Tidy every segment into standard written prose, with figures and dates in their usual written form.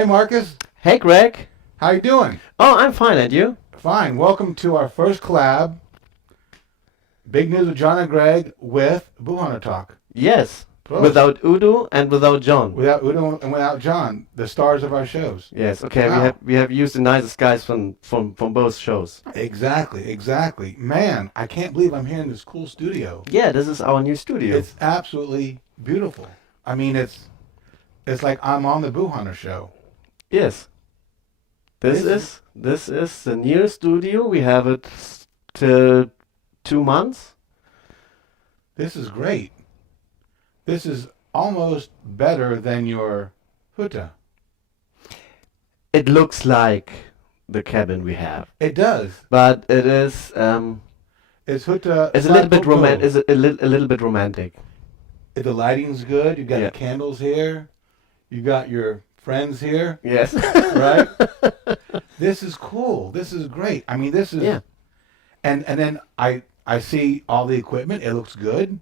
Hey Marcus, Hey Greg. how you doing? Oh, I'm fine, and you? Fine. Welcome to our first collab, Big News with John and Greg with Buchhöhner-Talk. Yes. Prost. Without Udo and without John. Without Udo and without John, the stars of our shows. Yes. Okay. We Wow. have used the nicest guys from both shows. Exactly. Man, I can't believe I'm here in this cool studio. Yeah, this is our new studio. It's absolutely beautiful. I mean, it's like I'm on the Buchhöhner show. Yes. This This is the new studio. We have it till 2 months. This is great. This is almost better than your Huta. It looks like the cabin we have, It does. but it is It's Huta. it's a little bit is a little bit romantic. The lighting's good. You got Yeah. the candles here. You got your friends here, Yes. right? This is cool. This is great. I mean, this is. Yeah. And then I see all the equipment. It looks good.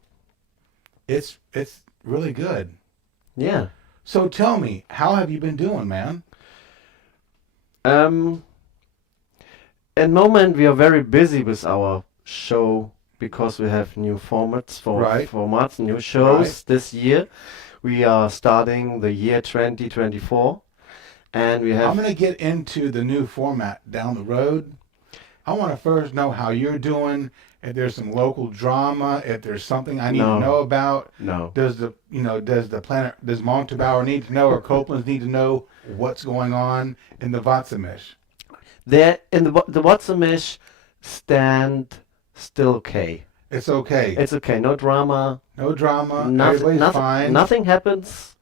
It's really good. Yeah. So tell me, how have you been doing, man? Um. At the moment, we are very busy with our show because we have new Right. formats, new shows Right. this year. We are starting the year 2024, and we I'm have going to get into the new format down the road. I want to first know how you're doing. If there's some local drama, if there's something I need to No. know about. no. Does Montabaur need to know, or Copeland's need to know what's going on in the Vatsamish? There in the Watsamish stand still okay. It's okay. It's okay. No drama. No drama. Nothing. Everybody's Nothing. fine. Nothing happens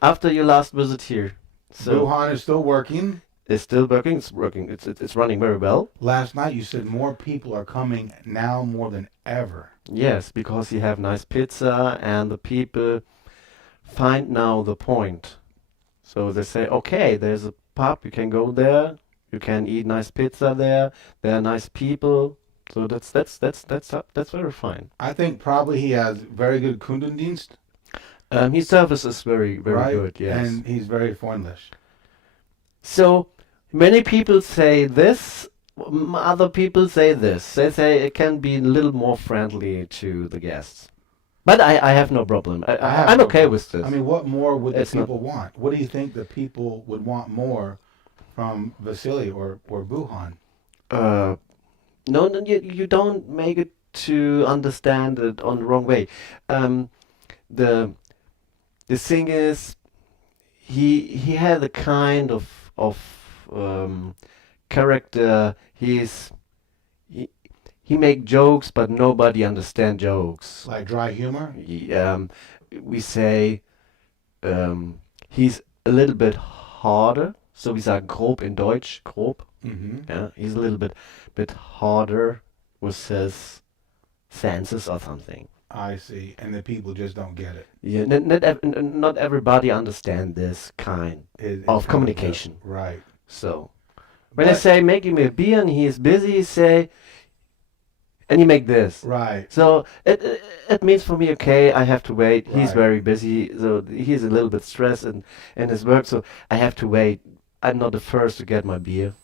after your last visit here. So Wuhan is still working. it's still working. It's working. It's running very well. Last night you said more people are coming now more than ever. Yes, because you have nice pizza and the people find now the point. So they say, okay, there's a pub, you can go there, you can eat nice pizza there. There are nice people. So that's very fine. I think probably he has very good Kundendienst, His service is very right? good. Yes. And he's very freundlich. So many people say this. Other people say this. They say it can be a little more friendly to the guests. But I have no problem. I'm no okay problem. with this. I mean, what more would the It's not- people want? What do you think the people would want more from Vasily or Buhan? No, you don't make it to understand it on the wrong way. The the thing is, he had a kind of character. He make jokes, but nobody understand jokes. Like dry humor? We say he's a little bit harder. So we sagen grob in Deutsch, grob. Mm-hmm. Yeah, he's a little bit harder with his senses or something. I see. And the people just don't get it. Yeah, not everybody understand this kind It- of it's communication. Right. So when I But- say make him a beer and he is busy, say, and you make this. Right. So it means for me, okay, I have to wait. He's Right. very busy, so he's a little bit stressed in his work, so I have to wait. I'm not the first to get my beer,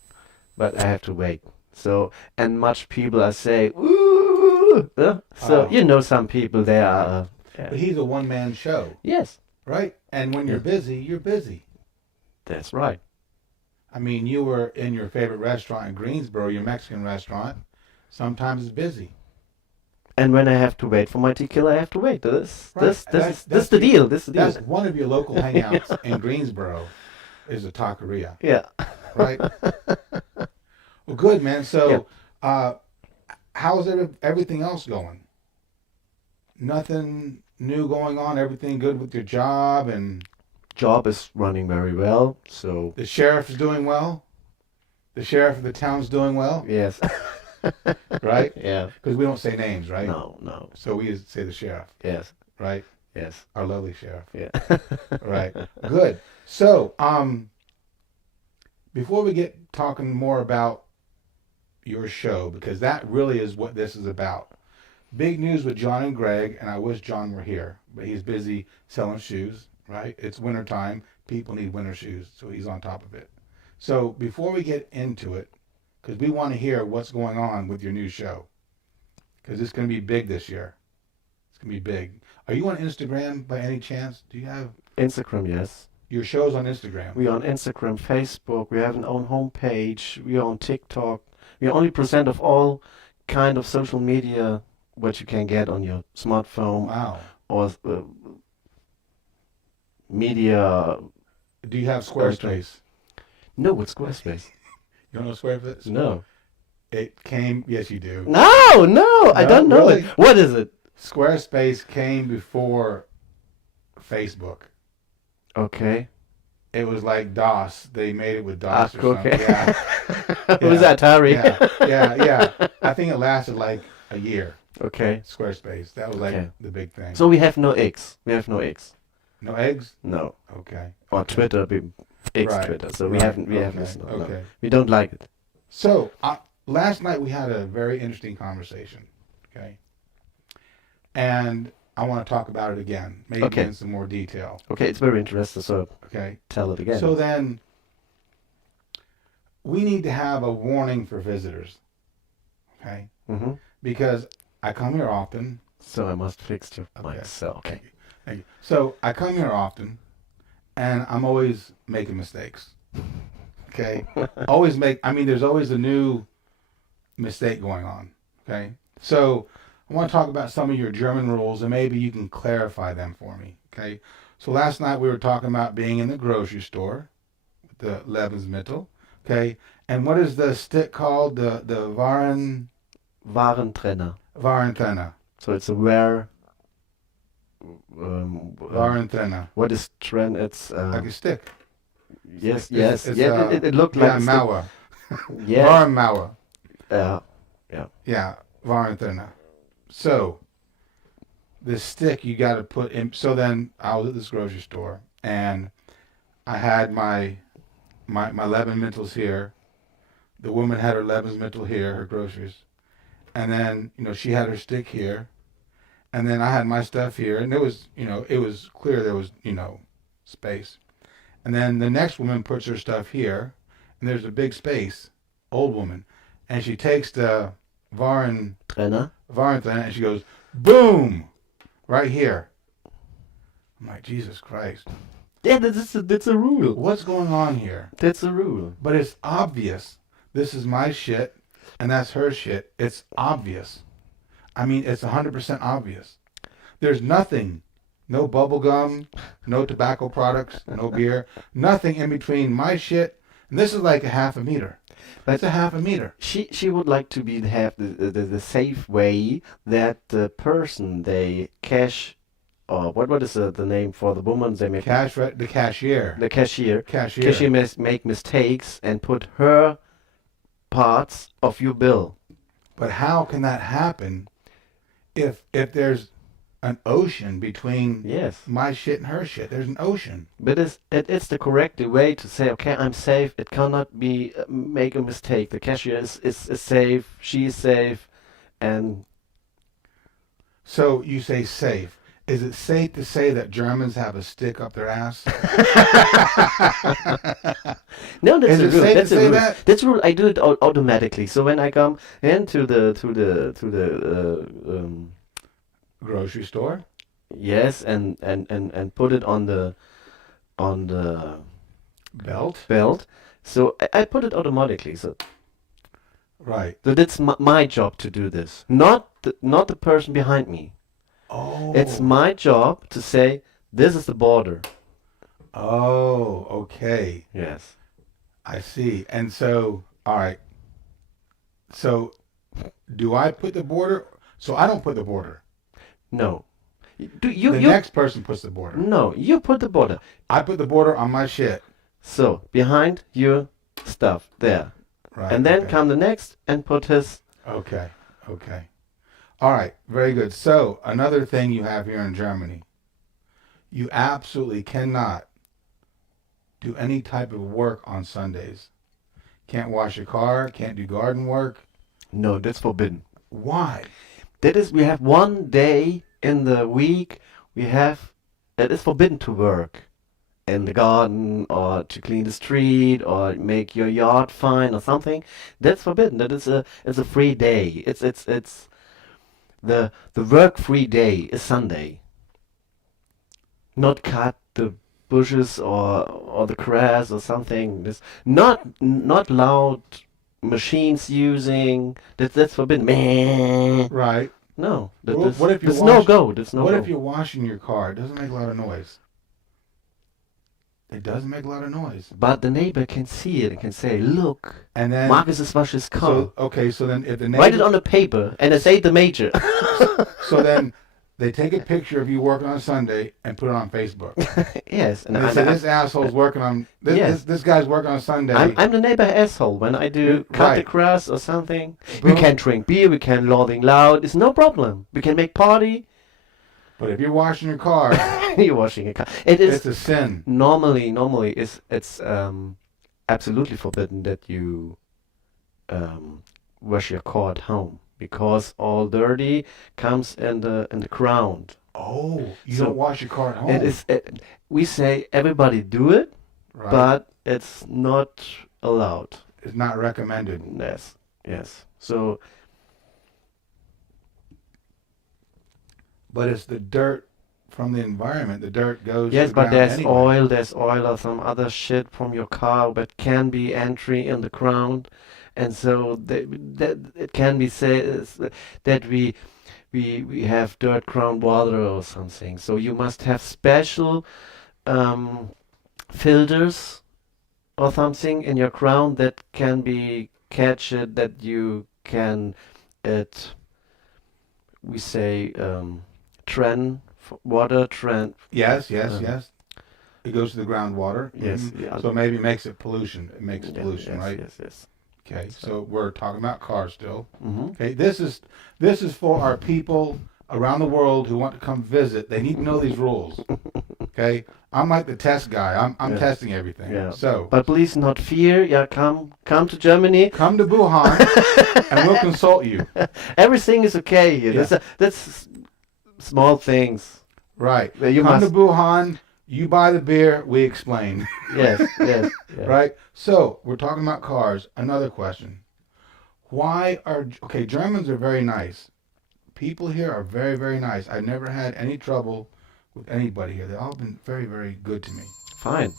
but I have to wait. So, and much people I say, ooh, so Oh. you know some people they are. But he's a one-man show, Yes, right? And when you're busy, you're busy. that's right. I mean, you were in your favorite restaurant in Greensboro, your Mexican restaurant. Sometimes it's busy. And when I have to wait for my tequila, I have to wait. This Right. this That's- this is the deal. This is the That's deal. one of your local hangouts in Greensboro is a taqueria, Yeah. right? Well, good, man. So, how's everything else going? Nothing new going on? Everything good with your job? And Job is running very well. So the sheriff's doing well? The sheriff of the town's doing well, yes. right? Yeah. Because we don't say names, right? No. So we just say the sheriff, Yes. right? Yes. Our lovely sheriff. Yeah. Right. Good. So, before we get talking more about your show, because that really is what this is about. Big news with John and Greg, and I wish John were here, but he's busy selling shoes, right? It's wintertime. people need winter shoes, so he's on top of it. So before we get into it, because we want to hear what's going on with your new show, because it's going to be big this year. It's going to be big. Are you on Instagram by any chance? Do you have Instagram, yes. your shows on Instagram? We are on Instagram, Facebook. We have an own homepage. We are on TikTok. We are only present of all kind of social media what you can get on your smartphone Wow. or media. Do you have Squarespace? No, it's Squarespace. You don't know Squarespace? No. It came, yes you do. No, I No, don't know really? it. What is it? Squarespace came before Facebook. Okay. It was like DOS. They made it with DOS or something. Okay. Yeah. Who's Yeah. Atari? Yeah. I think it lasted like a year. Okay. Squarespace. That was like Okay. the big thing. So we have no X. We have no X. No eggs? No. Okay. Or Twitter, X Right. Twitter. So we Right. haven't. We Okay. have this. No. Okay. We don't like it. So last night we had a very interesting conversation. Okay. And I want to talk about it again, maybe Okay. in some more detail. Okay, it's very interesting. So Okay. tell it again. So then we need to have a warning for visitors. Okay. hmm Because I come here often. So I must fix your Okay. mic. So okay. Thank you. Thank you. So I come here often, and I'm always making mistakes. Okay. There's always a new mistake going on. Okay. So I want to talk about some of your German rules, and maybe you can clarify them for me. Okay. So last night we were talking about being in the grocery store, the Lebensmittel. Okay. And what is the stick called? The Warentrenner. Warentrenner. So it's a where. Warentrenner. What is trend? It's Like a stick. yes. it's, Yeah. It looked like Yeah, a stick. Mauer. Yeah. Warenmauer. Yeah. Warentrenner. So the stick you got to put in. So then I was at this grocery store and I had my Lebensmittels here. The woman had her Lebensmittel here, her groceries, and then she had her stick here, and then I had my stuff here, and it was clear there was space, and then the next woman puts her stuff here, and there's a big space, old woman, and she takes the Trenner. Warentrenner and she goes boom, right here. I'm like, Jesus Christ. Yeah, that's a rule. What's going on here? That's a rule. But it's obvious. This is my shit, and that's her shit. It's obvious. I mean, it's 100% obvious. There's nothing, no bubble gum, no tobacco products, no beer, nothing in between my shit. And this is like a half a meter. That's a half a meter. She would like to have the safe way that the person they cash, or what is the name for the woman they make The cashier. the cashier Cashier. make mistakes and put her parts of your bill. But how can that happen if there's an ocean between Yes, my shit and her shit? There's an ocean. but it's the correct way to say, okay, I'm safe. It cannot be make a mistake. The cashier is safe. She is safe, and So you say safe. Is it safe to say that Germans have a stick up their ass? no, that's Is a it rule. safe to That's a say rule. that? That's a rule. I do it automatically. So when I come into the Grocery store? yes, and put it on the Belt? belt, so I put it automatically. So Right. that's my job to do this, not the person behind me. Oh. It's my job to say this is the border. Oh, okay. Yes. I see. And so, all right. So, do I put the border? So I don't put the border. No. The next person puts the border. No, you put the border. I put the border on my shit. So behind your stuff there, Right. and then okay. come the next and put his. Okay. Okay. All right. Very good. So another thing you have here in Germany, you absolutely cannot do any type of work on Sundays. Can't wash your car. Can't do garden work. No, that's forbidden. Why? That is, we have one day in the week. It is forbidden to work. in the garden or to clean the street or make your yard fine or something. That's forbidden. That is it's a free day. It's the work free day is Sunday. Not cut the bushes or the grass or something. This not loud machines using. That's forbidden. Meh. Right. No, What if you there's no wash? go. There's no What go. if you're washing your car? It doesn't make a lot of noise. It doesn't make a lot of noise. But the neighbor can see it and can say, "Look, And then Marcus has washed his car." so then if the Write it neighbor, on the paper and I say the major. so then they take a picture of you working on Sunday and put it on Facebook. Yes, and And they say this asshole's working on Yes. this guy's working on Sunday. I'm the neighbor asshole when I do cut the Right. grass or something. Boom. We can drink beer, we can louding loud. It's no problem. We can make party. But if you're washing your car, You're washing a car. It is it's a sin. normally it's absolutely forbidden that you wash your car at home because all dirty comes in the ground. Oh, you So don't wash your car at home. It is. We say everybody do it, right. but it's not allowed. It's not recommended. Yes, yes. So But it's the dirt from the environment. The dirt goes yes, to the but ground anyway. there's oil or some other shit from your car that can be entry in the ground, and so that it can be said that we have dirt groundwater or something. So you must have special filters or something in your ground that can be catch it that you can it we say water trend. Yes, yes, Um, yes. It goes to the groundwater. Yes, Mhm. yeah. So maybe it makes it pollution. It makes Yeah, pollution, yes, right? yes, yes. Okay. So we're talking about cars still. Mm-hmm. Okay. This is for our people around the world who want to come visit. They need to know these rules. Okay. I'm like the test guy. I'm Yeah. testing everything. Yeah. So But please not fear. Yeah, come to Germany. come to Wuhan and we'll consult you. Everything is okay here. Yeah. That's small things. Right. Well, you Come must. to Wuhan. You buy the beer. We explain. Yes, yes, yes. Right. So we're talking about cars. Another question. Why are okay? Germans are very nice. People here are very, very nice. I've never had any trouble with anybody here. They've all been very, very good to me. Fine.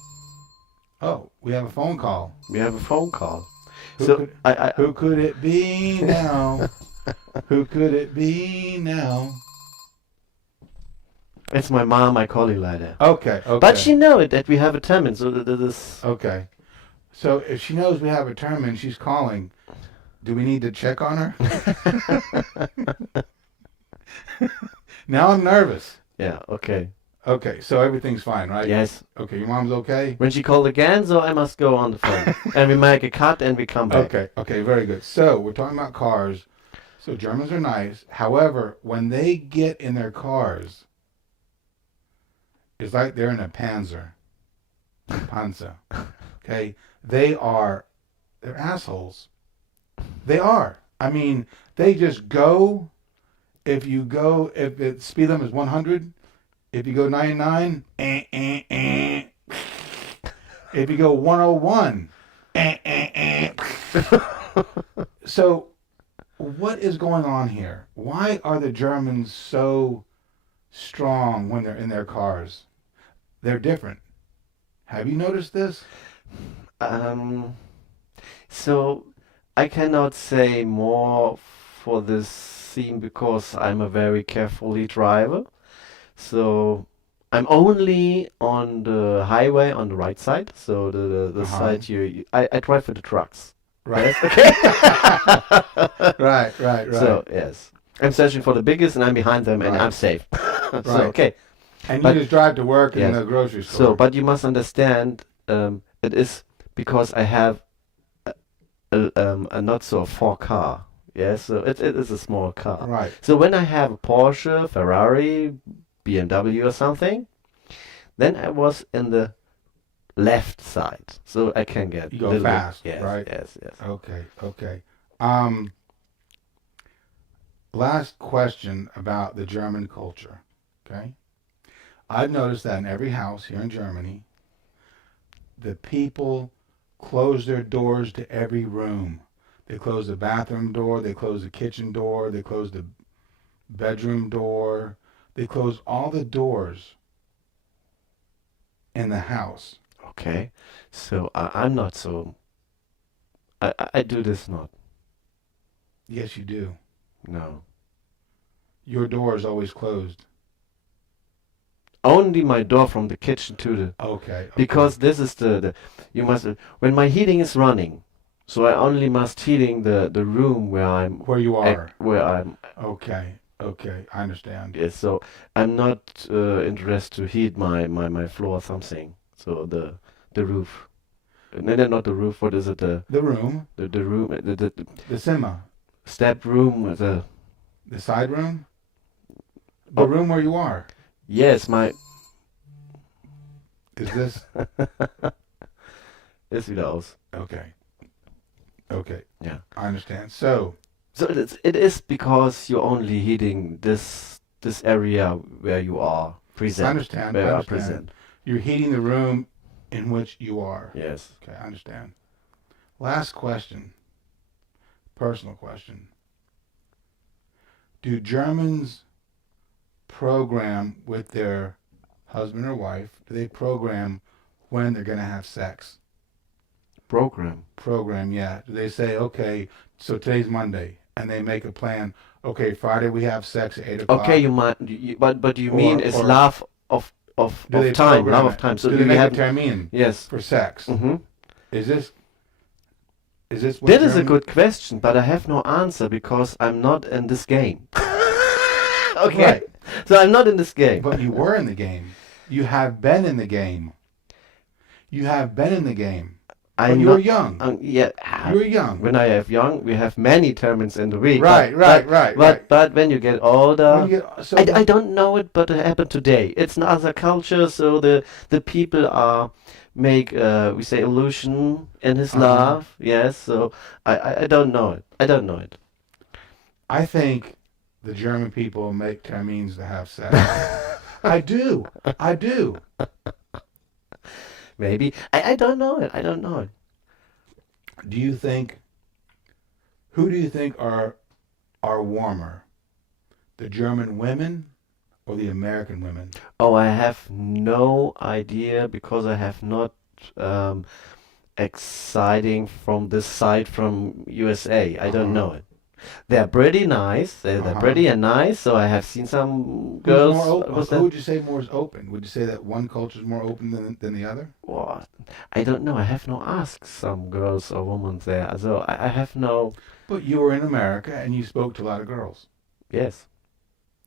Oh, we have a phone call. We have a phone call. Who So could, I who could it be now? Who could it be now? it's my mom. I call you later. Okay, okay. But she know it that we have a termin. So that is Okay. So if she knows we have a term and she's calling, do we need to check on her? Now I'm nervous. yeah. Okay. Okay, so everything's fine, right? Yes. Okay, your mom's okay? When she called again, so I must go on the phone and we make a cut and we come back. Okay, okay, very good. So we're talking about cars. So Germans are nice. However, when they get in their cars, it's like they're in a Panzer. Okay? They're assholes. They are. I mean, they just go. If the speed limit is 100, if you go 99, If you go 101, So, what is going on here? Why are the Germans so strong when they're in their cars? They're different. Have you noticed this? So I cannot say more for this scene because I'm a very carefully driver. So I'm only on the highway on the right side. So the Uh-huh. side I drive for the trucks. Right. Yes, okay. right. So yes, I'm searching for the biggest, and I'm behind them, and Right. I'm safe. Right. So okay. And But- you just drive to work in Yes. the grocery store. So, but you must understand, it is because I have a not so far car. Yes, so it is a small car. Right. So when I have a Porsche, Ferrari, BMW or something, then I was in the left side, so I can get You go little bit- fast, yes, right? Yes, yes. Okay. Last question about the German culture. Okay. I've noticed that in every house here in Germany, the people close their doors to every room. They close the bathroom door, they close the kitchen door, they close the bedroom door, they close all the doors in the house. Okay. So I'm not so. I do this not. Yes, you do. No. Your door is always closed. Only my door from the kitchen to the. Okay. Because this is the you must when my heating is running, so I only must heating the room where I'm Where you are. where I'm. Okay. Okay. I understand. Yes, so I'm not interested to heat my floor or something. So the roof. No, no, not the roof. What is it? The room. The room. The cinema. Step room. The side room. The room where you are. Yes, my. Is this? Ist wieder aus. Okay. Okay. Yeah. I understand. So So it is because you're only heating this area where you are present. I understand. Where I you are understand. present. You're heating the room in which you are. Yes. Okay, I understand. Last question. Personal question. Do Germans program with their husband or wife? Do they program when they're going to have sex? Program. Program, yeah. Do they say, okay, so today's Monday, and they make a plan. Okay, Friday we have sex at 8 o'clock. Okay, you might, but you mean is love of Do they time, program love of it? time. So do they you make have a termin yes. for sex? Mm-hmm. Is this what That is a German- good question, but I have no answer because I'm not in this game. Okay, Right. so I'm not in this game. But you were in the game. You have been in the game. You have been in the game. But I'm you were not, young. yeah. You were young. When I have young, we have many terms in the week. Right, right. But when you get older, When you get, so I don't know it, but it happened today. It's another culture, so the people are make we say illusion in his love. Yes, so I don't know it. I don't know it. I think the German people make termines to have sex. I do. I do. Maybe I don't know it. I don't know it. Do you think? Who do you think are warmer, the German women or the American women? Oh, I have no idea because I have not exciting from this side from USA. I don't know it. They're pretty nice. They're pretty and nice. So I have seen some girls. Who would you say more is open? Would you say that one culture is more open than the other? What? I don't know. I have no asked some girls or women there. So I have no. But you were in America and you spoke to a lot of girls. Yes.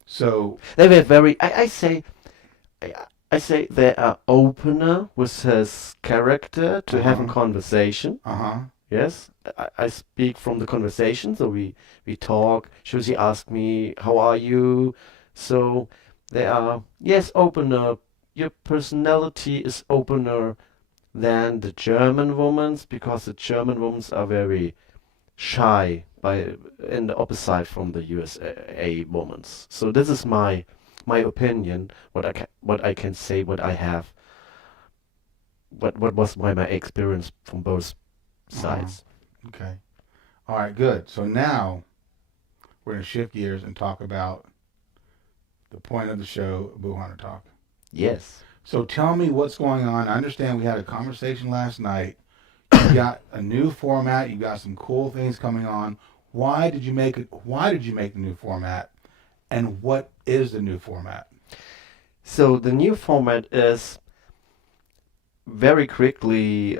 So They were very. I say they are opener with his character to have a conversation. Yes, I speak from the conversation, so we talk. She ask me, how are you? So they are, yes, opener. Your personality is opener than the German women's because the German women's are very shy in the opposite from the USA women's. So this is my opinion, what I can say, what I have, what was my experience from both sides. Okay. All right, good. So now we're going to shift gears and talk about the point of the show, Buchhöhner-Talk. Yes. So tell me what's going on. I understand we had a conversation last night. You got a new format. You got some cool things coming on. Why did you make it? Why did you make the new format? And what is the new format? So the new format is very quickly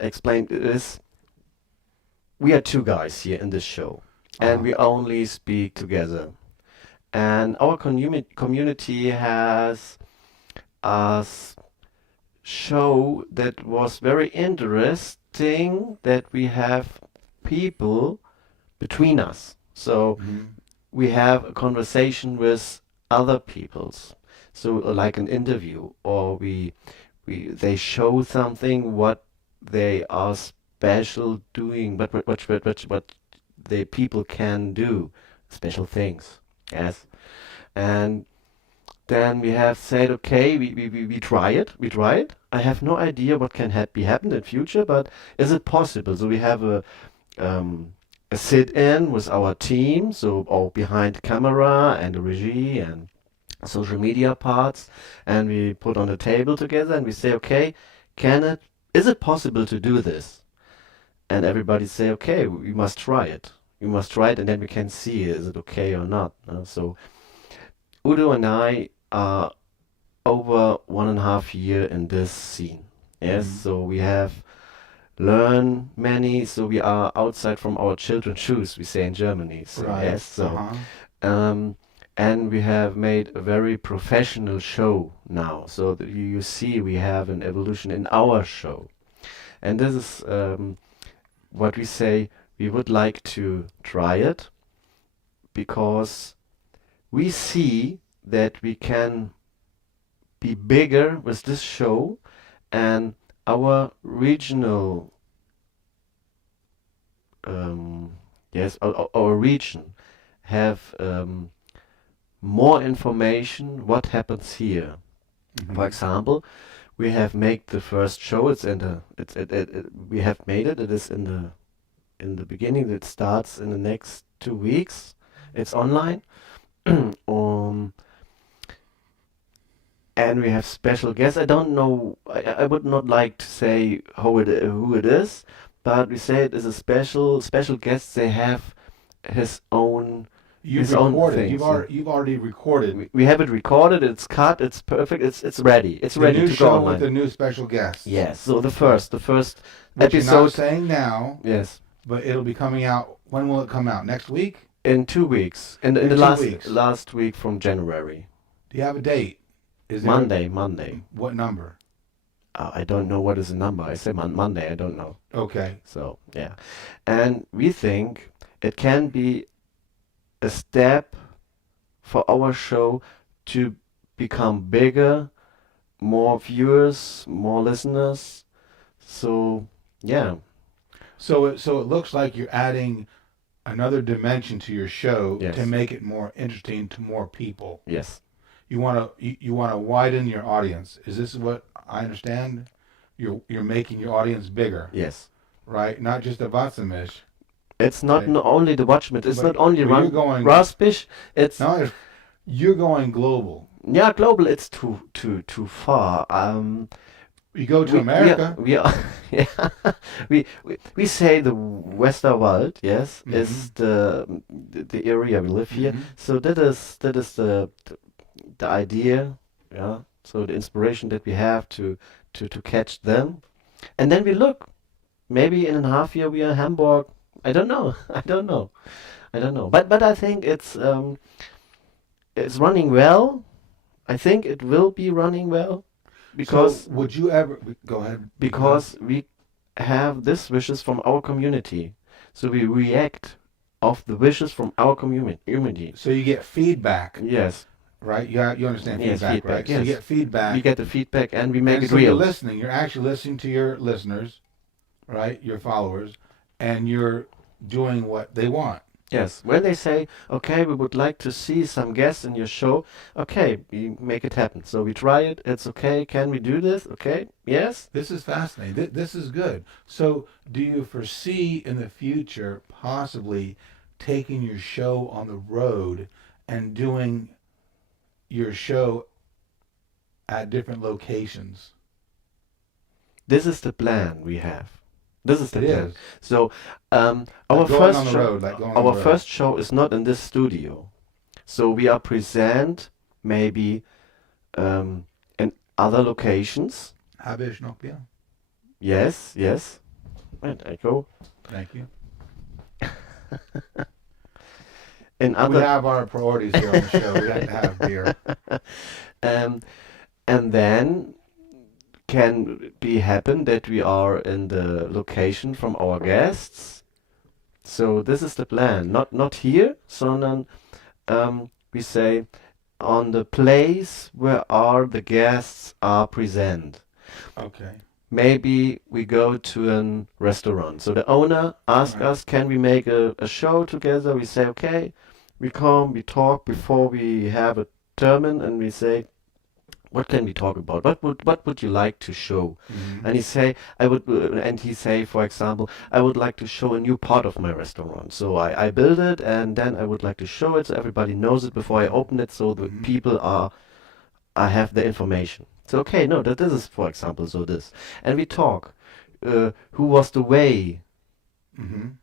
explained is we are two guys here in this show and we only speak together, and our community has a show that was very interesting that we have people between us, so we have a conversation with other peoples, so like an interview, or they show something what they are special doing, what the people can do, special things, yes, and then we have said, okay, we try it. We try it. I have no idea what can be happened in future, but is it possible? So we have a sit-in with our team, so all behind camera and the regie and social media parts, and we put on a table together and we say, okay, is it possible to do this? And everybody say, okay, we must try it. We must try it, and then we can see is it okay or not. So Udo and I are over 1.5 year in this scene. Yes, so we have learned many. So we are outside from our children's shoes, we say in Germany. So Right. yes, so Uh-huh. and we have made a very professional show now. So that you see we have an evolution in our show, and this is what we say. We would like to try it because we see that we can be bigger with this show, and our regional, yes, our region have more information what happens here. For example, we have made the first show. It's in the we have made it. It is in the beginning. It starts in the next 2 weeks. It's online. um, and we have special guests. I don't know. I would not like to say who it is, but we say it is a special guest. They have his own You've his own recorded. things. You've already recorded We have it recorded. It's cut. It's perfect. It's ready. It's the ready new to go show online. with the new special guests. Yes. So the first Which you're not episode. saying now, Yes. but it'll be coming out. When will it come out? Next week? In 2 weeks. In In the 2 weeks. last week from January. Do you have a date? Is there Monday. What number? I don't know what is the number. I say Monday. I don't know. Okay. So yeah, and we think it can be a step for our show to become bigger, more viewers, more listeners. So yeah, So it looks like you're adding another dimension to your show Yes. to make it more interesting to more people. yes, You want to widen your audience. Is this what I understand? You're making your audience bigger, yes. right? Not just a Vatsamish. It's not Okay. only the Watchmen. It's But- not only but you're going- Raspish. It's No, you're going global. yeah, global. It's too far. You go to America. We are yeah. We say the Westerwald, yes, is the area we live here. Mhm. So that is the idea, yeah. So the inspiration that we have to catch them, and then we look. Maybe in a half year we are Hamburg. I don't know. I don't know. But I think it's running well. I think it will be running well because So would you ever go ahead? because we have these wishes from our community. So we react of the wishes from our community. So you get feedback, Yes, right? You understand Yes, feedback, feedback, right? So you yes. get feedback. we get the feedback and we make and it so you're real. listening. You're actually listening to your listeners, right? Your followers, and you're doing what they want. Yes, when they say, okay, we would like to see some guests in your show, okay, we make it happen. So we try it, it's okay, can we do this? Okay, yes? This is fascinating. This is good. So do you foresee in the future possibly taking your show on the road and doing your show at different locations? This is the plan we have. This is the It plan. is. So our Like going first on the show, road, like going on our the road. first show is not in this studio. So we are present maybe in other locations. Habe ich noch Bier? Yes, yes. And I go Thank you. in We other have our priorities here on the show. We have to have beer. and then can be happen that we are in the location from our guests. So this is the plan. Not here, sondern we say on the place where are the guests are present. Okay. Maybe we go to a restaurant. So the owner asks Right. us, can we make a show together? We say, okay. We come, we talk before we have a determine, and we say, what can we talk about? What would you like to show? Mhm. And he say, for example, I would like to show a new part of my restaurant. So I build it, and then I would like to show it so everybody knows it before I open it, so the Mhm. people I have the information. So okay, no, that this is, for example, so this, and we talk. Who was the way Mhm.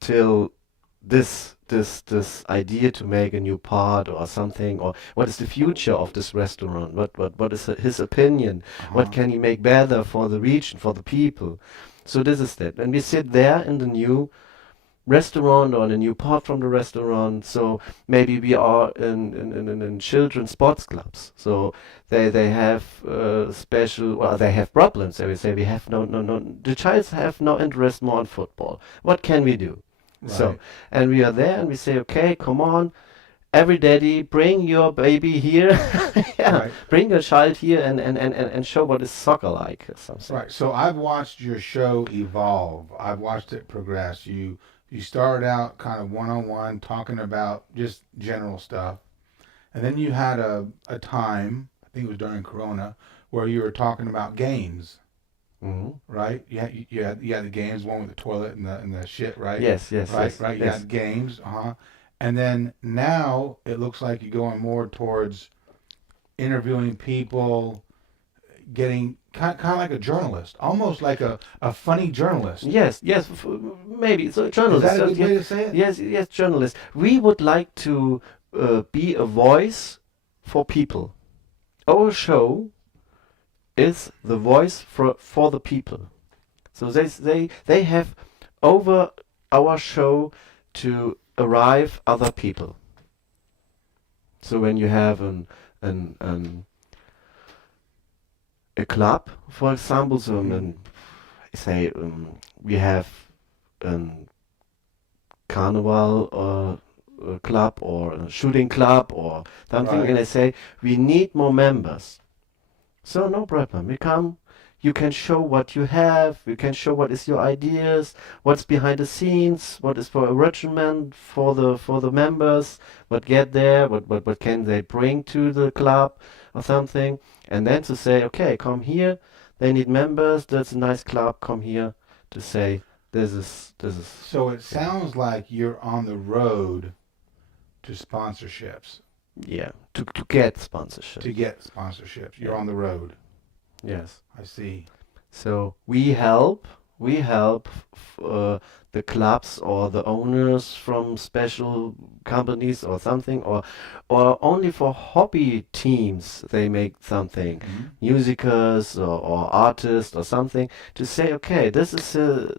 till this idea to make a new part or something, or what is the future of this restaurant? What is his opinion? What Uh-huh. can he make better for the region, for the people? So this is that. And we sit there in the new restaurant or in a new part from the restaurant. So maybe we are in children's sports clubs. So they have special, well, they have problems. They will say we have no, the child have no interest more in football. What can we do? So, Right. and we are there and we say, okay, come on, every daddy, bring your baby here. Yeah, Right. bring your child here and show what is soccer like or something. Right. So I've watched your show evolve. I've watched it progress. You started out kind of one on one talking about just general stuff. And then you had a time, I think it was during Corona, where you were talking about games, Hmm. right? You had the games, one with the toilet and the shit, right? Yes, yes, Right, yes, right. You yes. had games, uh-huh. And then now it looks like you're going more towards interviewing people, getting kind of like a journalist, almost like a funny journalist. Yes, yes, maybe. So Is journalists, that a so good yes, way to say it? yes, yes, journalists. We would like to be a voice for people. Our show is the voice for the people. So they have over our show to arrive other people. So when you have an a club, for example, so Mhm. say we have a carnival club or a shooting club or something, Right. and they say we need more members. So no problem. We come. You can show what you have. You can show what is your ideas, what's behind the scenes, what is for arrangement for the members, what get there, what can they bring to the club or something, and then to say, okay, come here. They need members. That's a nice club. Come here to say this is. So it Yeah. sounds like you're on the road to sponsorships, Yeah, to get sponsorship. to get sponsorships. You're Yeah. on the road. Yes. I see. So we help the clubs or the owners from special companies or something, or only for hobby teams they make something, Mhm. musicers or artists or something, to say, okay, this is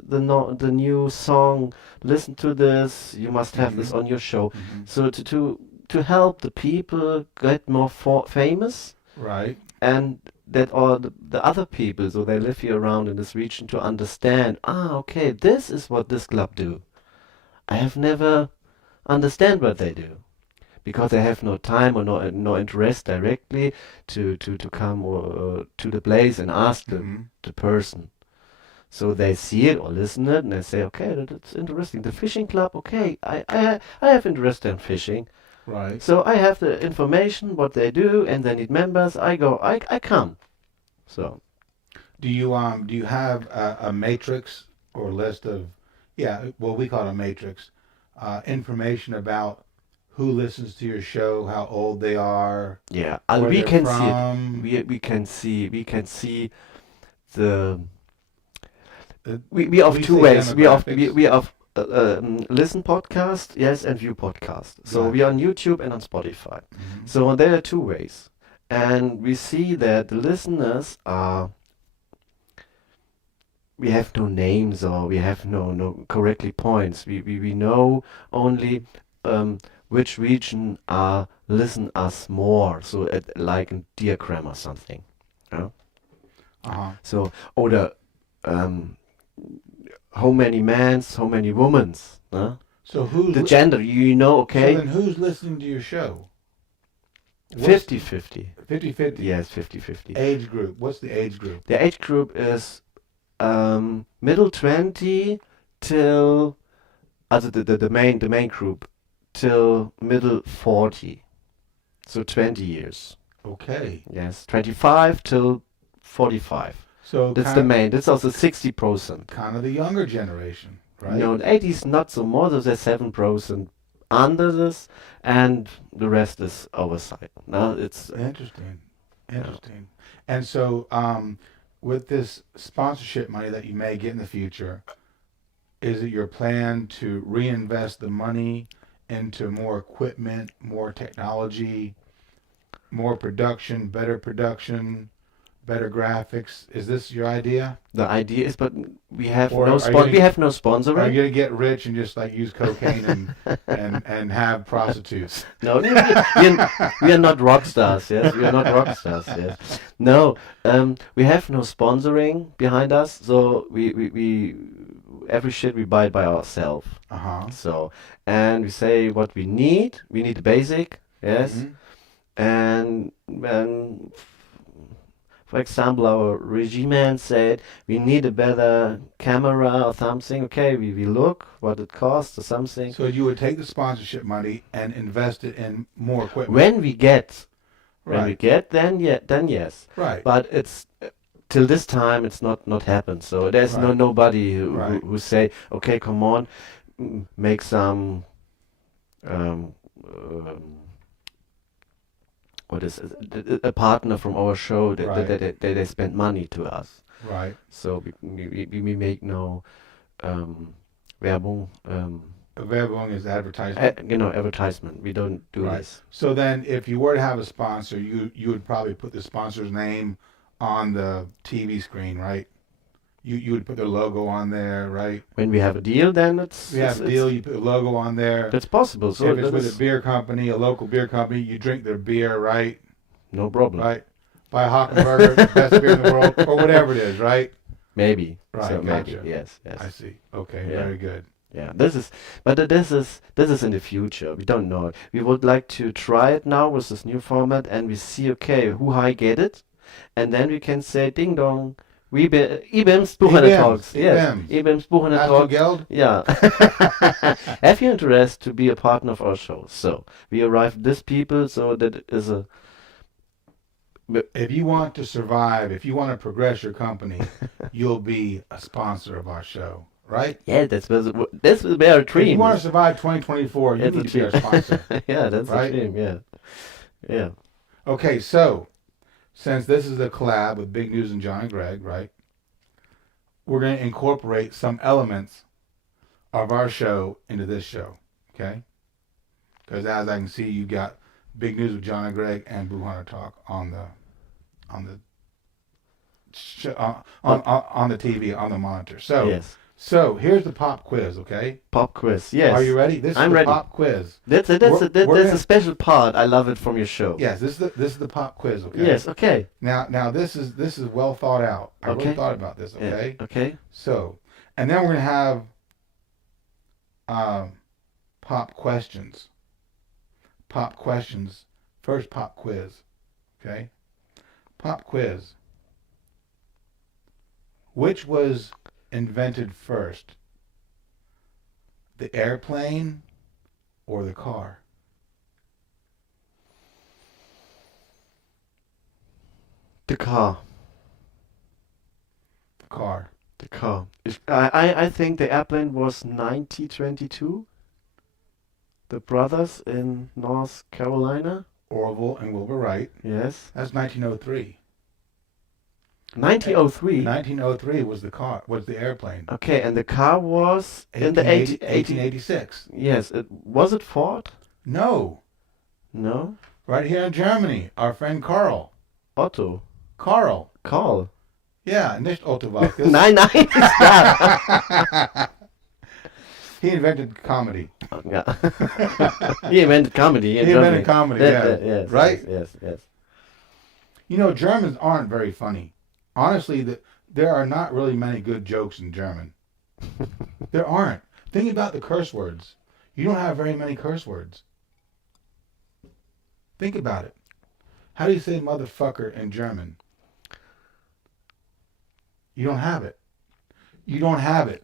the new song. Listen to this. You must have this Mhm. on your show. Mhm. So to help the people get more famous, Right. and that all the other people, so they live here around in this region, to understand, okay, this is what this club do. I have never understand what they do because they have no time or no interest directly to come or to the place and ask Mhm. the person. So they see it or listen it and they say, okay, that's interesting. The fishing club, okay, I have interest in fishing. Right. So I have the information, what they do, and they need members. I come. So, Do you have a matrix or list of, yeah, well, we call it a matrix, information about who listens to your show, how old they are, yeah, where we they're can see it. from? We can see the. Uh, We have we two say ways. demographics. We have listen podcast, yes, and view podcast. So we are Gotcha. on YouTube and on Spotify. Mhm. So there are two ways, and we see that the listeners are. We have no names or we have no correctly points. We know only which region listen us more. So like a diagram or something. Yeah? Uh-huh. So oder um, how many men's, how many women's. So who's The gender, so okay? then who's listening to your show? What's 50-50. 50-50? Yes, 50-50. Age group. What's the age group? The age group is middle 20 till also the main group till middle 40. So 20 years. Okay. Yes, 25 till 45. So That's the main. That's also 60%. kind of the younger generation, right? No, the 80s not so more. There's 7% under this, and the rest is overside. Now it's Interesting. Interesting. And so, with this sponsorship money that you may get in the future, is it your plan to reinvest the money into more equipment, more technology, more production, better graphics? Is this your idea? the idea is, but we have Or no are you gonna we have no Are sponsoring. you gonna get rich and just like use cocaine and have prostitutes? No, we are not rock stars. Yes, we are not rock stars. Yes, no, we have no sponsoring behind us. So we every shit we buy it by ourselves. Uh-huh. So, and we say what we need. We need the basic. Yes, Mhm. and for example, our regime said we need a better camera or something. Okay, we look what it costs or something. So you would take the sponsorship money and invest it in more equipment. When we get, Right. then yes. Right. But it's till this time it's not happened. So there's Right. nobody Right. who say, okay, come on, make some um, um, what is it? A partner from our show that Right. they spend money to us. Right. So we make no Werbung, Werbung is advertisement. advertisement. We don't do Right. this. So then, if you were to have a sponsor, you would probably put the sponsor's name on the TV screen, right? You would put their logo on there, right? When we have a deal, then it's We have a deal. You put the logo on there. that's possible. So If it's that with is a beer company, a local beer company, you drink their beer, right? no problem. Right. Buy a Hockenberger, the best beer in the world, or whatever it is, right? Maybe. Right. So Gotcha. maybe. Yes. Yes. I see. Okay. Yeah. Very good. Yeah. This is in the future. We don't know. We would like to try it now with this new format, and we see okay who high get it, and then we can say ding dong. IBEM's Buchhöhner-Talks. Yes. IBEM's Hast du Buchhöhner-Talks. Geld? Yeah. Have you interest to be a partner of our show? So we arrived this people, so that is a If you want to survive, if you want to progress your company, you'll be a sponsor of our show, right? yeah. That's where our If dream. you want to is. survive 2024, you It's a need to be our dream. sponsor. Yeah, that's Right? the dream. Yeah. Yeah. Okay, so since this is a collab with Big News and John and Greg, right? We're going to incorporate some elements of our show into this show, okay? Because as I can see, you got Big News with John and Greg and Buchhöhner-Talk on the on the TV on the monitor. So Yes. so here's the pop quiz, okay? Pop quiz. Yes. Are you ready? This is I'm the ready. pop quiz. That's We're that's gonna- a special part. I love it from your show. Yes, this is the pop quiz, okay? Yes. Okay. Now this is well thought out. I really Okay. thought about this, Yeah, okay? okay. So, and then we're gonna have pop questions. Pop questions. First pop quiz, okay? Pop quiz. Which was invented first? The airplane or the car? The car. The car. The car. I think the airplane was 1922. The brothers in North Carolina. Orville and Wilbur Wright. Yes. That's 1903. 1903. 1903 was the airplane. Okay, and the car was in the 1886. Yes. Was it Ford? No, No. right here in Germany. Our friend Carl. Otto. Carl. Carl. Yeah, nicht Otto Walkes. Nein, nein. Ja. He invented comedy. Yeah. He invented comedy in He Germany. invented comedy, yeah. Yes. Right? Yes. You know, Germans aren't very funny. Honestly, there are not really many good jokes in German. There aren't. Think about the curse words. You don't have very many curse words. Think about it. How do you say motherfucker in German? You don't have it. You don't have it.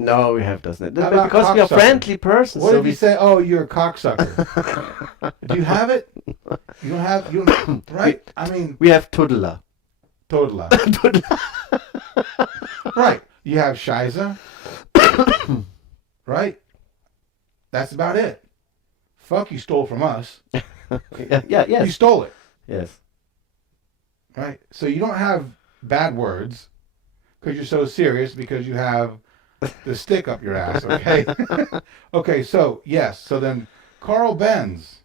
No, we have doesn't it? How about Because we are cocksucker? friendly persons. What so if you say, "Oh, you're a cocksucker"? Do you have it? You don't have. You don't. Right? I mean, we have toddler. toddler. Right. You have Shiza. Right. That's about it. Fuck, you stole from us. Yeah, You yes. stole it. Yes. Right. So you don't have bad words because you're so serious because you have the stick up your ass. Okay. Okay. So yes. So then Carl Benz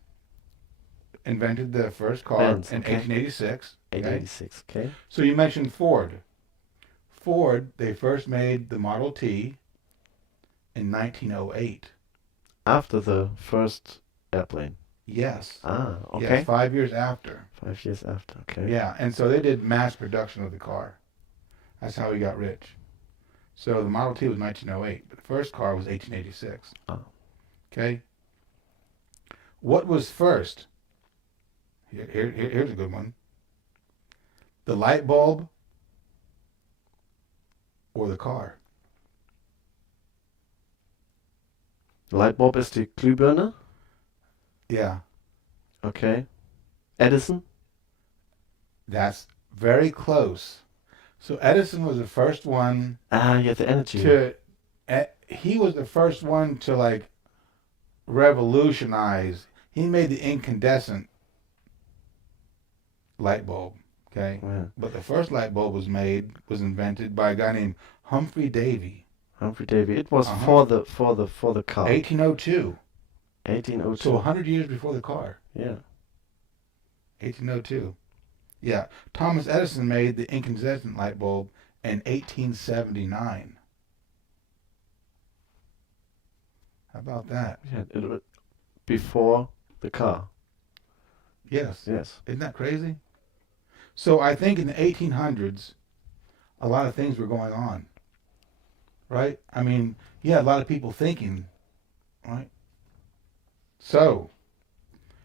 invented the first car Benz, in okay. 1886. Okay. 1886, okay. So you mentioned Ford. Ford, they first made the Model T in 1908. After the first airplane. Yes. Ah, okay. Yes, 5 years after. 5 years after, okay. Yeah, and so they did mass production of the car. That's how he got rich. So the Model T was 1908, but the first car was 1886. Oh. Okay. What was first? Here's a good one. The light bulb or the car? The light bulb is the Glühbirne. Yeah, Okay. Edison. that's very close. So Edison was the first one Ah, yeah, the energy. he was the first one to like revolutionize. He made the incandescent light bulb. Okay. Yeah. But the first light bulb was invented by a guy named Humphrey Davy. Humphrey Davy. It was Uh-huh. for the car. 1802. 1802. So 100 years before the car. Yeah. 1802. Yeah. Thomas Edison made the incandescent light bulb in 1879. How about that? Yeah. Before the car. Yes. Yes. Isn't that crazy? So I think in the 1800s, a lot of things were going on. Right? I mean, yeah, a lot of people thinking. Right? So,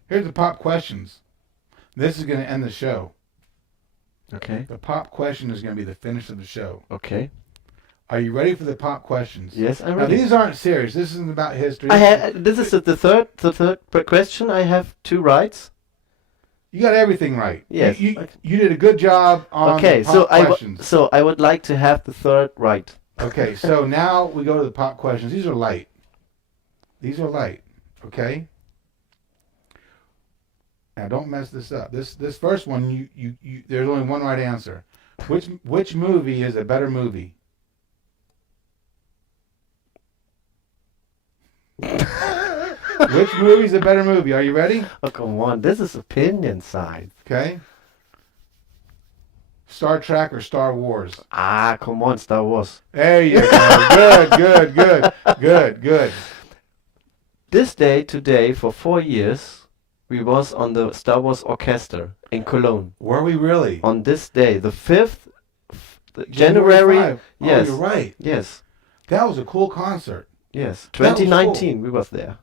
here's the pop questions. This is going to end the show. Okay. The pop question is going to be the finish of the show. Okay. Are you ready for the pop questions? Yes, I'm Now, ready. these aren't serious. This isn't about history. This is the third question. I have 2 rights. You got everything right. Yes. You did a good job on Okay, the pop questions. so I would like to have the 3rd right. Okay, so now we go to the pop questions. These are light. These are light. Okay? Now don't mess this up. This first one, you there's only one right answer. Which movie is a better movie? Which movie is a better movie? Are you ready? Oh, come on. This is opinion side. Okay. Star Trek or Star Wars? Ah, come on, Star Wars. There you go. Good. This day, today, for 4 years, we was on the Star Wars Orchestra in Cologne. Were we really? On this day, the 5th January January. 5. Yes. Oh, you're right. Yes. That was a cool concert. Yes. That was 2019, we was there.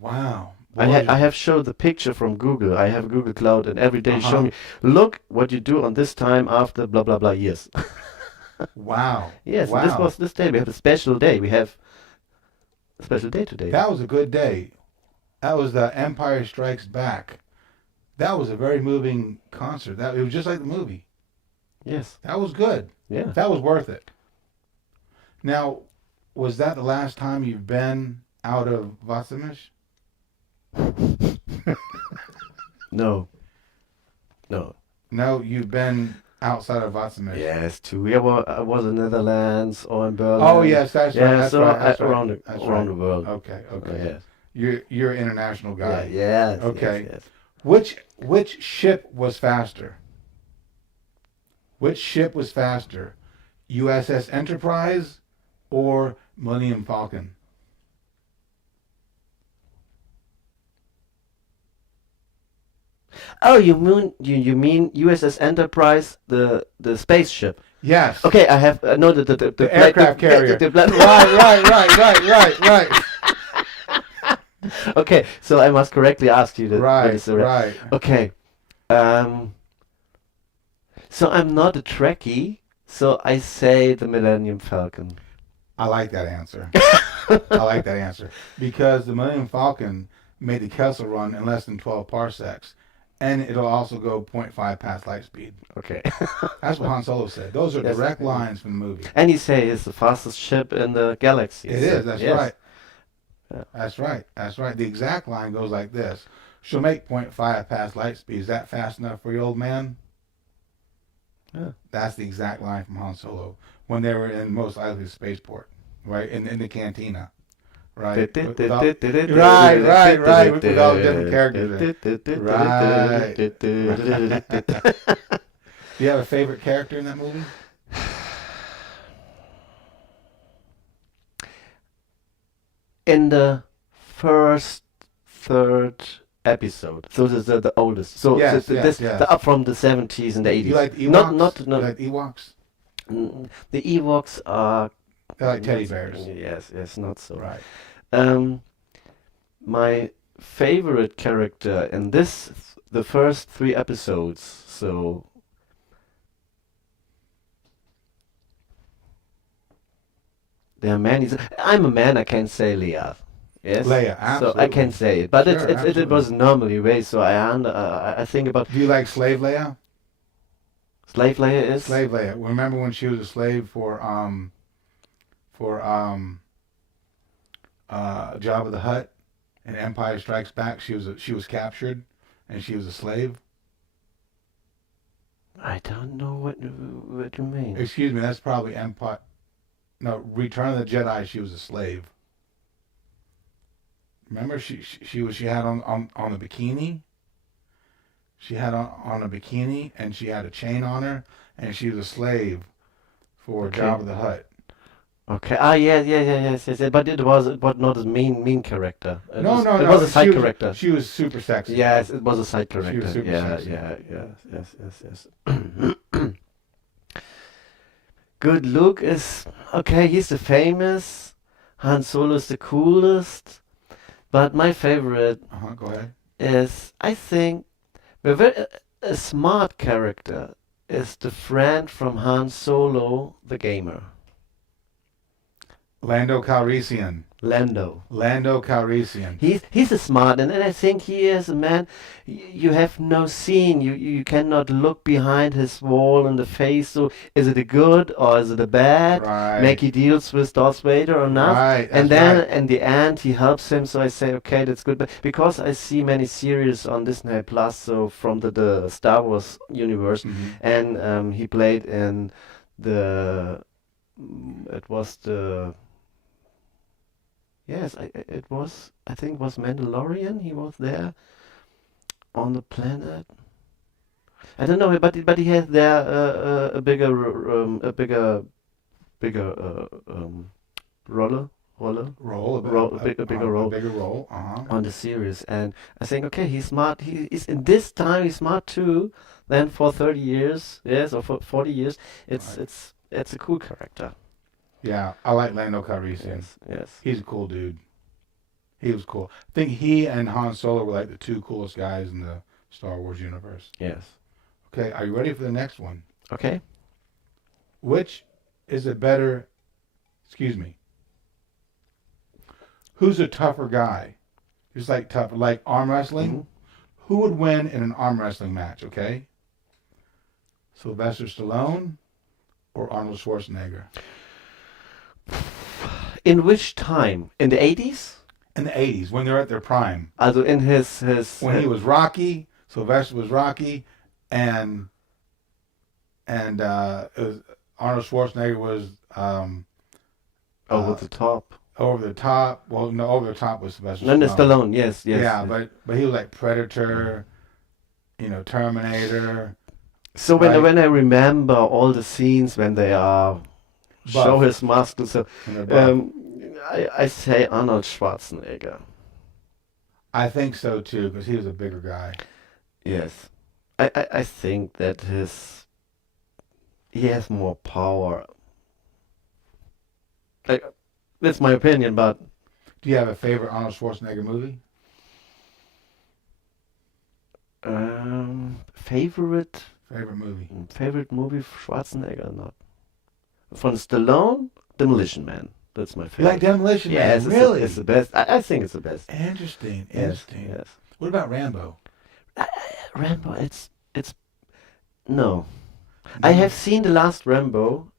Wow. I have showed the picture from Google. I have Google Cloud, and every day show me, look what you do on this time after blah blah blah years. Wow. Yes, Wow. and this was this day. We have a special day. We have a special day today. That was a good day. That was the Empire Strikes Back. That was a very moving concert. It was just like the movie. Yes. That was good. Yeah. That was worth it. Now, was that the last time you've been out of Vassamish? No. No. No, you've been outside of Vassamish. Yes, too. I was in Netherlands or in Berlin. Oh yes, that's right. Yeah, That's so right. That's around right. That's around the right. world. Okay. Okay. Yes. You're an international Yeah. guy. Yes. Okay. Yes, yes. Which ship was faster? Which ship was faster? USS Enterprise or Millennium Falcon? Oh, you mean USS Enterprise, the spaceship? Yes. Okay, I have no the aircraft carrier. Right. Okay, so I must correctly ask you that. Right. Okay. So I'm not a Trekkie, so I say the Millennium Falcon. I like that answer. I like that answer because the Millennium Falcon made the Kessel Run in less than 12 parsecs, and it'll also go point 0.5 past light speed. Okay. That's what Han Solo said. Those are Yes. direct lines from the movie. And he say it's the fastest ship in the galaxy. It so, is. That's yes. right. Yeah. That's right. That's right. The exact line goes like this: "She'll make 0.5 past light speed. Is that fast enough for you, old man?" Yeah. That's the exact line from Han Solo when they were in Mos Eisley's spaceport, right in the cantina, right? With all, right. With all the different characters. Right. Do you have a favorite character in that movie? In the first third episode, so the oldest. So Yes, this yes. the up from the 70s and the 80s. You like the Ewoks? Not You like the Ewoks? The Ewoks are They're like teddy bears. Yes, not so. Right. My favorite character in the first 3 episodes. So there are many. I'm a man. I can say Leia. Yes. Leia, So I can absolutely. say it, but Sure, it absolutely. was normally way. So I think about Do you like Slave Leia? slave Leia is. Slave Leia. Remember when she was a slave for Jabba the Hutt in Empire Strikes Back? She was captured and she was a slave. I don't know what you mean. Excuse me, that's probably Empire. No, Return of the Jedi. She was a slave. Remember, she had on the bikini. She had on a bikini and she had a chain on her and she was a slave for Okay. Jabba the Hutt. Okay. Ah, yes. But it was not a mean character. It No. It was a side She character. She was super sexy. Yes, it was a side character. was super sexy. Yes. Good Luke is okay. He's the famous. Han Solo is the coolest. But my favorite Go ahead. is, I think, a smart character is the friend from Han Solo, the gamer. Lando Calrissian. Lando. Lando Calrissian. He's a smart, and I think he is a man. You have no scene. You cannot look behind his wall in the face. So is it a good or is it a bad? Right. Make he deals with Darth Vader or not? Right. And that's then right. in the end he helps him. So I say, okay, that's good. But because I see many series on Disney Plus, so from the Star Wars universe, Mhm. and he played in the. It was the. Yes, it was. I think it was Mandalorian. He was there on the planet. I don't know, but he had there a bigger roller Role. a bigger role. A bigger role. On the series, and I think okay, he's smart. He is in this time he's smart too. Then for 30 years, yes, or for 40 years, it's Right. it's a cool character. Yeah, I like Lando Calrissian. Yes. He's a cool dude. He was cool. I think he and Han Solo were like the 2 coolest guys in the Star Wars universe. Yes. Okay, are you ready for the next one? Okay. Which is a better, excuse me, who's a tougher guy? Who's like tougher, like arm wrestling? Mhm. Who would win in an arm wrestling match, okay? Sylvester Stallone or Arnold Schwarzenegger? In which time? In the 80s? In the 80s, when they're at their prime. Also in his When he was Rocky, Sylvester was Rocky, and it was, Arnold Schwarzenegger was over the top. over the top. Well, no, over the top was Sylvester No, Stallone. Stallone. Yes. Yeah, but he was like Predator, Terminator. So Right. when I remember all the scenes when they are show Buff. his muscles, so And they're buff. I say Arnold Schwarzenegger. I think so too, because he was a bigger guy. Yes, I think that he has more power. That's my opinion, but Do you have a favorite Arnold Schwarzenegger movie? favorite Favorite movie? movie Schwarzenegger not. Von Stallone, Demolition Man. That's my You favorite. like Demolition Man? Yes, Really? it's the best. I think it's the best. Interesting. Yes, Interesting. yes. What about Rambo? Rambo, it's no. I have seen the last Rambo,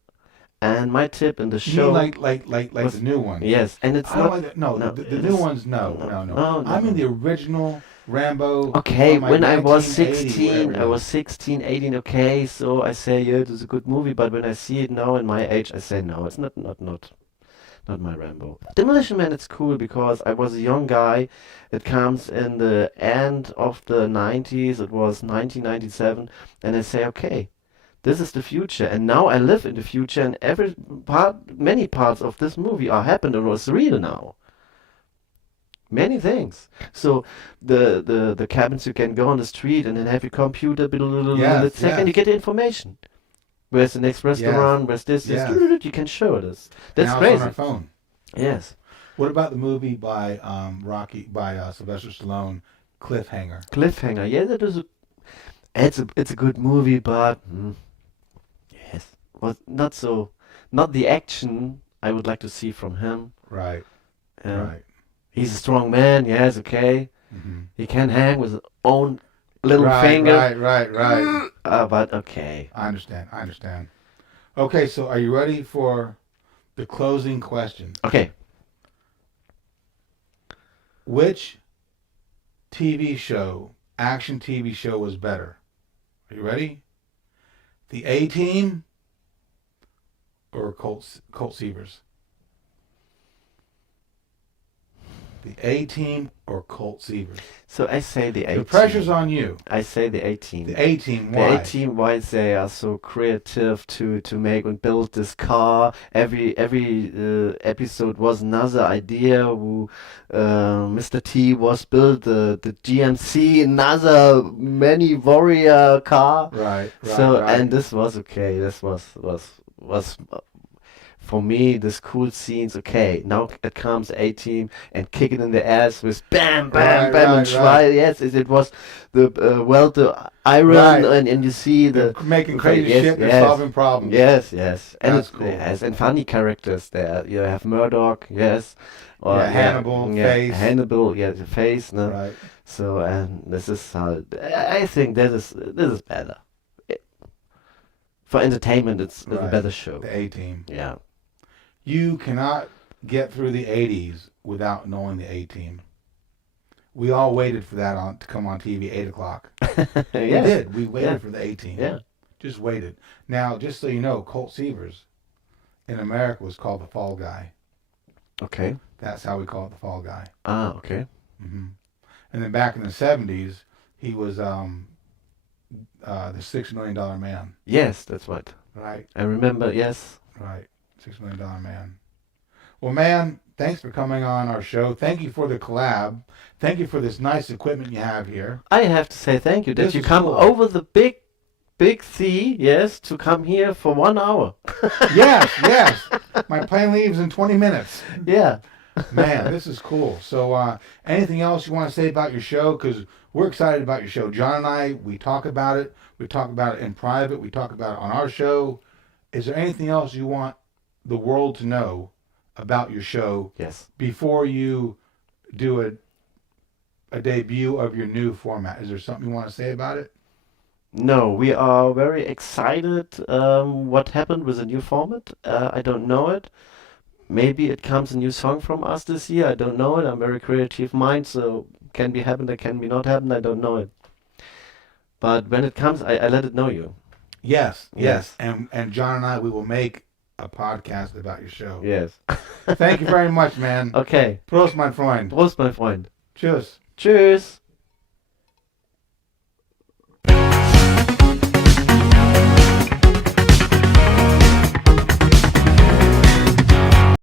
and my tip in the You show mean like was the new one? yes, and it's I don't not. like that. No, No, the it new is ones. No, no, no, no. no, I mean no. the original Rambo Okay, from like when I was 1980, 16, whatever I it was is. 16, 18, okay, so I say, yeah, it is a good movie, but when I see it now in my age, I say, no, it's not my Rambo. Demolition Man, it's cool because I was a young guy. It comes in the end of the 90s, it was 1997, and I say, okay, this is the future, and now I live in the future, and many parts of this movie are happening or is real now. Many things. So the cabins you can go on the street and then have your computer, Yes, second you yes, get the information. Where's the next yes, restaurant? Where's this? yes. You can show this. And That's now it's on our crazy. phone. Yes. What about the movie by Sylvester Stallone, Cliffhanger? Cliffhanger. Yeah, that is it's a good movie, but yes, was not so not the action I would like to see from him. Right, Uh, right. he's a strong man. Yes, okay. Hmm. He can hang with his own little Right, finger. right. But okay. I understand. I understand. Okay, so are you ready for the closing question? Okay. Which action TV show was better? Are you ready? The A-Team or Colt Seavers? The A-Team or Colt Seavers? So I say the The 18. pressure's on you. I say the 18. The A-Team, The why? 18, why they are so creative to make and build this car. Every episode was another idea. Who Mr. T was built the GMC, another many warrior car. Right. So and this was okay. This was for me, this cool scenes, okay, now it comes A-Team and kick it in the ass with bam, bam, bam, and try. Yes, it was the weld the iron, Right. and you see They're making crazy yes, shit, they're yes. solving problems. Yes, and That's cool. yes, and funny characters there. You have Murdoch, yes, Yeah, Hannibal, Face. Hannibal, yeah, the face, no. Right. So and this is how I think this is better. For entertainment, it's a Right. better show. The A-Team. Yeah. You cannot get through the 80s without knowing the A-Team. We all waited for that to come on TV, 8 o'clock. We Yes. did. We waited Yeah. for the A-Team. Yeah. Just waited. Now, just so you know, Colt Seavers in America was called the Fall Guy. Okay. That's how we call it, the Fall Guy. Ah, okay. Hmm. And then back in the 70s, he was the $6 Million Man. Yes, that's right. Right, I remember, yes. right. $6 Million Man. Well, man, thanks for coming on our show. Thank you for the collab. Thank you for this nice equipment you have here. I have to say thank you that This you is come cool. over the big sea, yes, to come here for 1 hour. Yes. My plane leaves in 20 minutes. Yeah. Man, this is cool. So anything else you want to say about your show? Because we're excited about your show. John and I, we talk about it. We talk about it in private. We talk about it on our show. Is there anything else you want the world to know about your show Yes. before you do a debut of your new format? Is there something you want to say about it? No, we are very excited what happened with the new format. I don't know it. Maybe it comes a new song from us this year. I don't know it. I'm very creative mind, so can be happened, it can be not happened. I don't know it. But when it comes, I let it know you. Yes. Yes. And John and I, we will make a podcast about your show. Yes. Thank you very much, man. Okay. Prost, mein Freund. Prost, mein Freund. Tschüss. Tschüss.